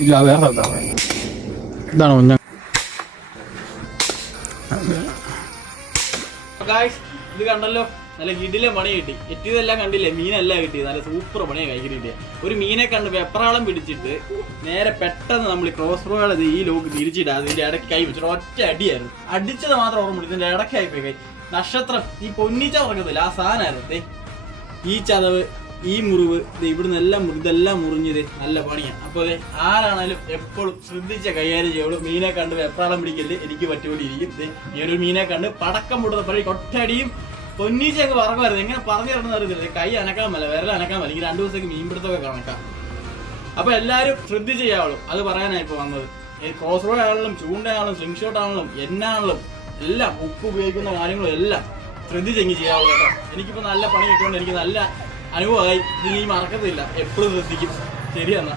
ഇല്ല വേറെ ഇതാണോ ഞാൻ ഇത് കണ്ടല്ലോ, നല്ല കിടിലെ പണി കിട്ടി. എത്തിയതെല്ലാം കണ്ടില്ലേ, മീനെല്ലാം കിട്ടി. നല്ല സൂപ്പർ പണിയാണ് കൈകിട്ട് കിട്ടിയ. ഒരു മീനെ കണ്ട് വെപ്രാളം പിടിച്ചിട്ട് നേരെ പെട്ടെന്ന് നമ്മൾ ക്രോസ് റോഡ് ഈ ലോക്ക് തിരിച്ചിട്ട് അതിന്റെ ഇടയ്ക്ക് കൈ വെച്ചിട്ട് ഒറ്റ അടിയായിരുന്നു. അടിച്ചത് മാത്രം ഓർമ്മ പിടിച്ചു, ഇതിന്റെ ഇടയ്ക്കായി പോയി കൈ. നക്ഷത്രം ഈ പൊന്നിച്ച ഉറങ്ങത്തില്ല, ആ സാധനമായിരുന്നു. ഈ ചതവ്, ഈ മുറിവ്, ഇവിടുന്ന് എല്ലാം ഇതെല്ലാം മുറിഞ്ഞത് നല്ല പണിയാണ്. അപ്പോൾ ആരാണേലും എപ്പോഴും ശ്രദ്ധിച്ച കൈകാര്യം ചെയ്യുള്ളൂ. മീനെ കണ്ട് വെപ്രാളം പിടിക്കല് എനിക്ക് പറ്റുപോലെ ഇരിക്കും. ഈ ഒരു മീനെ കണ്ട് പടക്കം പൊട്ടുന്ന ഒറ്റടിയും പൊന്നീച്ച അങ്ങ് പറക്കുമായിരുന്നു. എങ്ങനെ പറഞ്ഞു തരണം അറിയത്തില്ല. കൈ അനക്കാൻ മല്ല, വിരൽ അനക്കാൻ മല്ല. ഈ 2 ദിവസത്തേക്ക് മീൻപിടുത്തമൊക്കെ കണക്കാം. അപ്പൊ എല്ലാവരും ശ്രദ്ധിച്ച് ചെയ്യാവുള്ളൂ, അത് പറയാനാണ് ഇപ്പൊ വന്നത്. ക്രോസ് റോഡ് ആണെങ്കിലും ചൂണ്ടയാണെങ്കിലും സ്ലിംഗ് ഷോട്ട് ആണെങ്കിലും എന്നാണെങ്കിലും എല്ലാം ഉപ്പ് ഉപയോഗിക്കുന്ന കാര്യങ്ങളും എല്ലാം ശ്രദ്ധിച്ചെങ്കിൽ ചെയ്യാവുള്ളൂ കേട്ടോ. എനിക്കിപ്പോ നല്ല പണി കിട്ടുകൊണ്ട് എനിക്ക് നല്ല അനുഭവമായി. ഇത് നീ മറക്കത്തില്ല, എപ്പോഴും ശ്രദ്ധിക്കും. ശരിയെന്നാ.